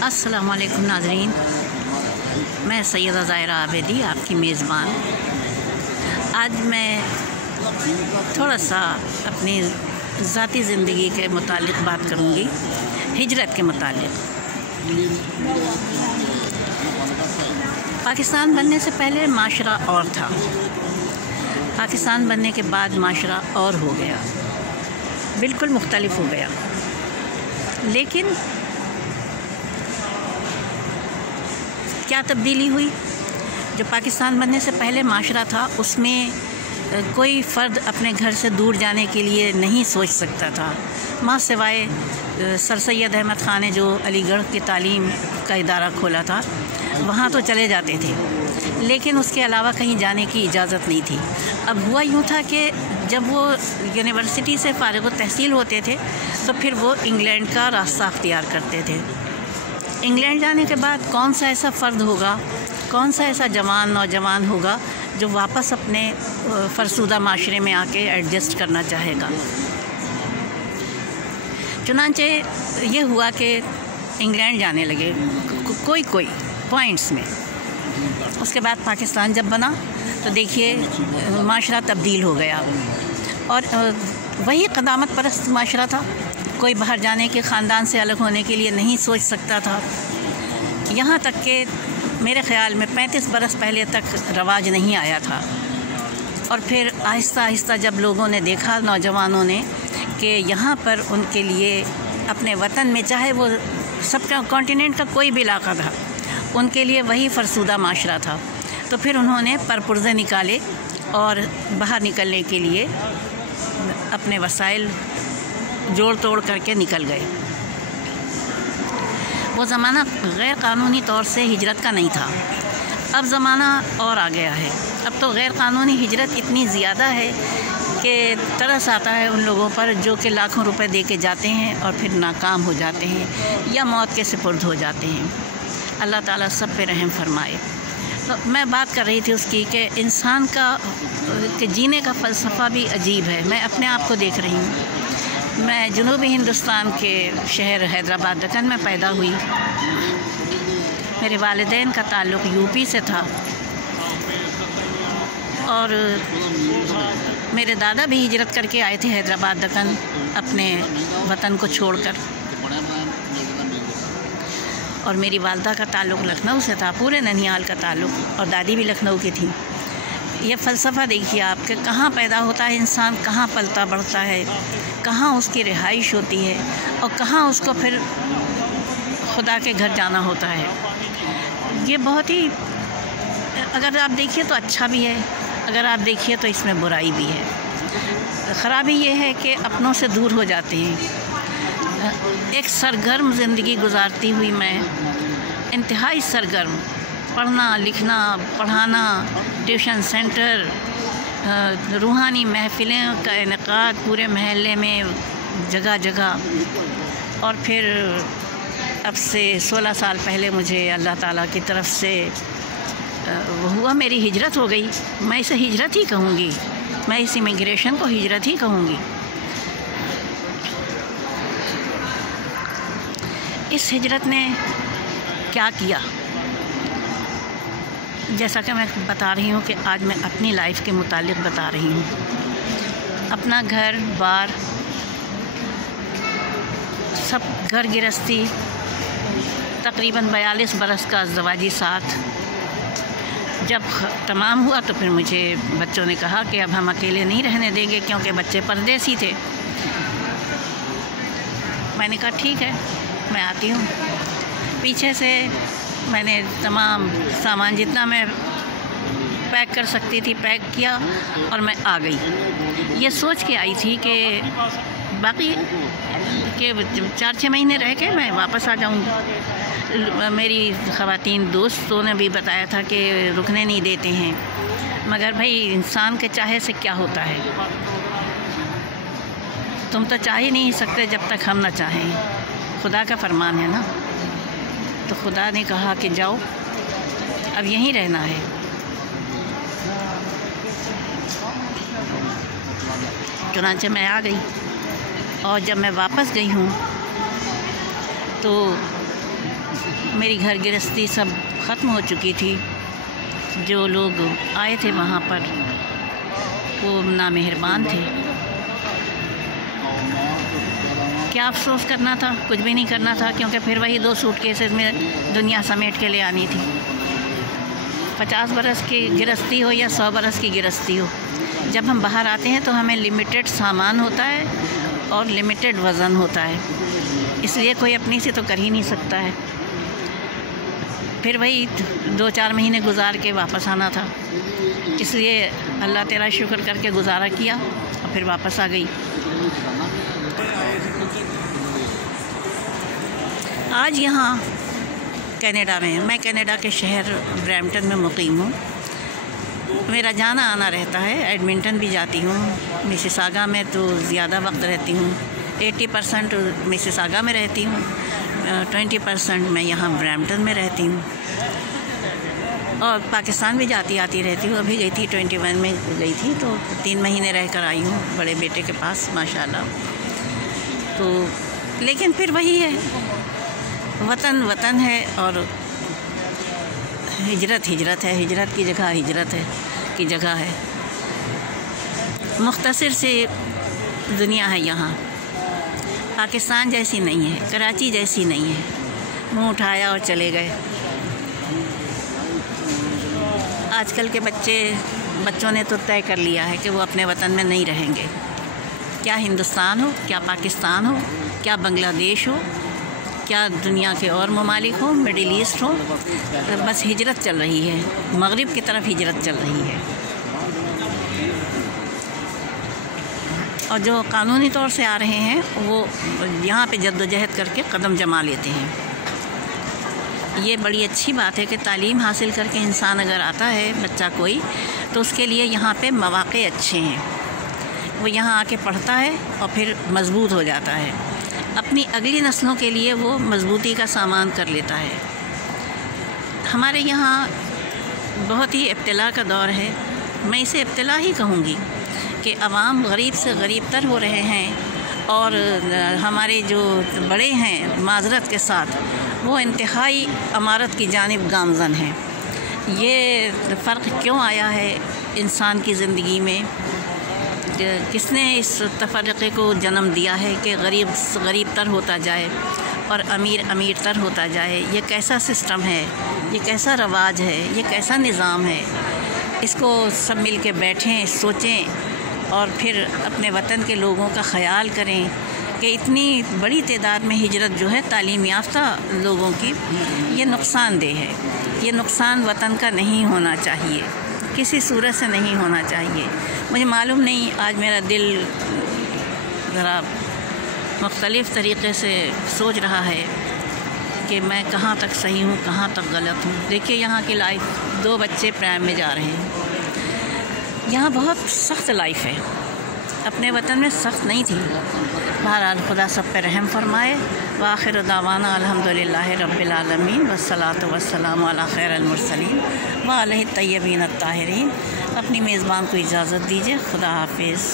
अस्सलामुअलैकुम नाज़रीन, मैं सैयदा ज़ाहिरा आबिदी आपकी मेज़बान। आज मैं थोड़ा सा अपनी ज़ाती ज़िंदगी के मुतालिक बात करूँगी, हिजरत के मुतालिक। पाकिस्तान बनने से पहले माशरा और था, पाकिस्तान बनने के बाद माशरा और हो गया, बिल्कुल मुख्तलिफ हो गया। लेकिन क्या तब्दीली हुई? जो पाकिस्तान बनने से पहले माशरा था उसमें कोई फ़र्द अपने घर से दूर जाने के लिए नहीं सोच सकता था, माँ सिवाय सर सैयद अहमद ख़ान ने जो अलीगढ़ की तालीम का इदारा खोला था वहाँ तो चले जाते थे, लेकिन उसके अलावा कहीं जाने की इजाज़त नहीं थी। अब हुआ यूँ था कि जब वो यूनिवर्सिटी से फ़ारिग़ तहसील होते थे तो फिर वो इंग्लैंड का रास्ता अख्तियार करते थे। इंग्लैंड जाने के बाद कौन सा ऐसा फ़र्द होगा, कौन सा ऐसा नौजवान होगा जो वापस अपने फ़रसुदा माशरे में आके एडजस्ट करना चाहेगा। चुनांचे ये हुआ कि इंग्लैंड जाने लगे कोई पॉइंट्स में। उसके बाद पाकिस्तान जब बना तो देखिए माशरा तब्दील हो गया और वही क़दामत परस्त माशरा था। कोई बाहर जाने के ख़ानदान से अलग होने के लिए नहीं सोच सकता था। यहाँ तक कि मेरे ख़्याल में 35 बरस पहले तक रवाज नहीं आया था। और फिर आहिस्ता आहिस्ता जब लोगों ने देखा, नौजवानों ने, कि यहाँ पर उनके लिए अपने वतन में, चाहे वो सबका कॉन्टिनेंट का कोई भी इलाका था, उनके लिए वही फ़रसुदा माशरा था, तो फिर उन्होंने परपुर्ज़े निकाले और बाहर निकलने के लिए अपने वसाइल जोड़ तोड़ करके निकल गए। वो ज़माना गैर कानूनी तौर से हिजरत का नहीं था, अब ज़माना और आ गया है। अब तो गैर कानूनी हिजरत इतनी ज़्यादा है कि तरस आता है उन लोगों पर जो कि लाखों रुपए दे के जाते हैं और फिर नाकाम हो जाते हैं या मौत के सुपुर्द हो जाते हैं। अल्लाह ताला सब पे रहम फरमाए। तो मैं बात कर रही थी उसकी कि इंसान का जीने का फ़लसफ़ा भी अजीब है। मैं अपने आप को देख रही हूँ। मैं जनूबी हिंदुस्तान के शहर हैदराबाद दक्कन में पैदा हुई। मेरे वालिदैन का ताल्लुक़ यूपी से था और मेरे दादा भी हिजरत करके आए थे हैदराबाद दक्कन अपने वतन को छोड़कर। और मेरी वालदा का ताल्लुक़ लखनऊ से था, पूरे ननिहाल का ताल्लुक़, और दादी भी लखनऊ की थी। ये फ़लसफ़ा देखिए आप कि कहाँ पैदा होता है इंसान, कहाँ पलता बढ़ता है, कहाँ उसकी रिहाइश होती है और कहाँ उसको फिर खुदा के घर जाना होता है। ये बहुत ही, अगर आप देखिए तो अच्छा भी है, अगर आप देखिए तो इसमें बुराई भी है। ख़राबी ये है कि अपनों से दूर हो जाते हैं। एक सरगर्म ज़िंदगी गुजारती हुई मैं, इंतहाई सरगर्म, पढ़ना लिखना, पढ़ाना, ट्यूशन सेंटर, रूहानी महफ़िलें का इनेकाद पूरे महल्ले में, जगह जगह। और फिर अब से 16 साल पहले मुझे अल्लाह ताला की तरफ से वो हुआ, मेरी हिजरत हो गई। मैं इसे हिजरत ही कहूँगी, मैं इस इमिग्रेशन को हिजरत ही कहूँगी। इस हिजरत ने क्या किया, जैसा कि मैं बता रही हूँ कि आज मैं अपनी लाइफ के मुतालिक बता रही हूँ। अपना घर बार सब, घर गिरस्ती, तकरीबन 42 बरस का ज़वाजी साथ जब तमाम हुआ तो फिर मुझे बच्चों ने कहा कि अब हम अकेले नहीं रहने देंगे, क्योंकि बच्चे परदेसी थे। मैंने कहा ठीक है, मैं आती हूँ। पीछे से मैंने तमाम सामान जितना मैं पैक कर सकती थी पैक किया और मैं आ गई। ये सोच के आई थी कि बाकी के 4-6 महीने रह के मैं वापस आ जाऊँगी। मेरी ख़वातीन दोस्तों ने भी बताया था कि रुकने नहीं देते हैं, मगर भाई इंसान के चाहे से क्या होता है, तुम तो चाह ही नहीं सकते जब तक हम ना चाहें। खुदा का फरमान है ना। तो खुदा ने कहा कि जाओ, अब यहीं रहना है। चुनांचे मैं आ गई और जब मैं वापस गई हूँ तो मेरी घर गृहस्थी सब ख़त्म हो चुकी थी। जो लोग आए थे वहाँ पर वो नामेहरबान थे। क्या अफसोस करना था, कुछ भी नहीं करना था, क्योंकि फिर वही 2 सूटकेसेस में दुनिया समेट के ले आनी थी। 50 बरस की गृहस्थी हो या 100 बरस की गृहस्थी हो, जब हम बाहर आते हैं तो हमें लिमिटेड सामान होता है और लिमिटेड वज़न होता है, इसलिए कोई अपनी से तो कर ही नहीं सकता है। फिर वही 2-4 महीने गुजार के वापस आना था, इसलिए अल्लाह तेरा शुक्र करके गुजारा किया और फिर वापस आ गई। आज यहाँ कनाडा में, मैं कनाडा के शहर ब्रैम्पटन में मुकीम हूँ। मेरा जाना आना रहता है, एडमिंटन भी जाती हूँ। मिसिसागा में तो ज़्यादा वक्त रहती हूँ, 80% मिसिसागा में रहती हूँ, 20% मैं यहाँ ब्रैम्पटन में रहती हूँ। और पाकिस्तान भी जाती आती रहती हूँ। अभी गई थी 21 में गई थी, तो 3 महीने रह कर आई हूँ बड़े बेटे के पास माशाल्लाह। तो लेकिन फिर वही है, वतन वतन है और हिजरत हिजरत है, हिजरत की जगह हिजरत है की जगह है। मुख्तसर से दुनिया है यहाँ, पाकिस्तान जैसी नहीं है, कराची जैसी नहीं है। मुँह उठाया और चले गए। आजकल के बच्चों ने तो तय कर लिया है कि वो अपने वतन में नहीं रहेंगे। क्या हिंदुस्तान हो, क्या पाकिस्तान हो, क्या बांग्लादेश हो, क्या दुनिया के और ममालिक हो, मिडिल ईस्ट हो, बस हिजरत चल रही है, मगरिब की तरफ हिजरत चल रही है। और जो कानूनी तौर से आ रहे हैं वो यहाँ पे जद्दोजहद करके कदम जमा लेते हैं। ये बड़ी अच्छी बात है कि तालीम हासिल करके इंसान अगर आता है बच्चा कोई, तो उसके लिए यहाँ पे मौक़े अच्छे हैं। वो यहाँ आके पढ़ता है और फिर मजबूत हो जाता है, अपनी अगली नस्लों के लिए वो मजबूती का सामान कर लेता है। हमारे यहाँ बहुत ही इब्तिला का दौर है, मैं इसे इब्तिला ही कहूँगी कि अवाम गरीब से गरीब तर हो रहे हैं और हमारे जो बड़े हैं माजरत के साथ वो इंतहाई अमारत की जानिब गामज़न हैं। ये फ़र्क क्यों आया है इंसान की ज़िंदगी में? किसने इस तफ़र्क़े को जन्म दिया है कि गरीब गरीब तर होता जाए और अमीर अमीर तर होता जाए? ये कैसा सिस्टम है, ये कैसा रवाज है, ये कैसा निज़ाम है? इसको सब मिल के बैठें, सोचें और फिर अपने वतन के लोगों का ख़याल करें कि इतनी बड़ी तादाद में हिजरत जो है तालीम याफ्ता लोगों की, ये नुकसानदेह है। ये नुकसान वतन का नहीं होना चाहिए, किसी सूरत से नहीं होना चाहिए। मुझे मालूम नहीं, आज मेरा दिल ज़रा मुख्तलिफ़ तरीक़े से सोच रहा है कि मैं कहाँ तक सही हूँ, कहाँ तक गलत हूँ। देखिए यहाँ की लाइफ, 2 बच्चे प्राइम में जा रहे हैं। यहाँ बहुत सख्त लाइफ है, अपने वतन में सख्त नहीं थी। बहरहाल खुदा सब पे रहम फरमाए। व आखिर दावाना अल्हम्दुलिल्लाहि रब्बिल आलमीन वस्सलातु वस्सलामु अला खैरिल मुरसलीन व अलैहि तय्यबीन अत्ताहिरीन। अपनी मेज़बान को इजाज़त दीजिए। खुदा हाफिज़।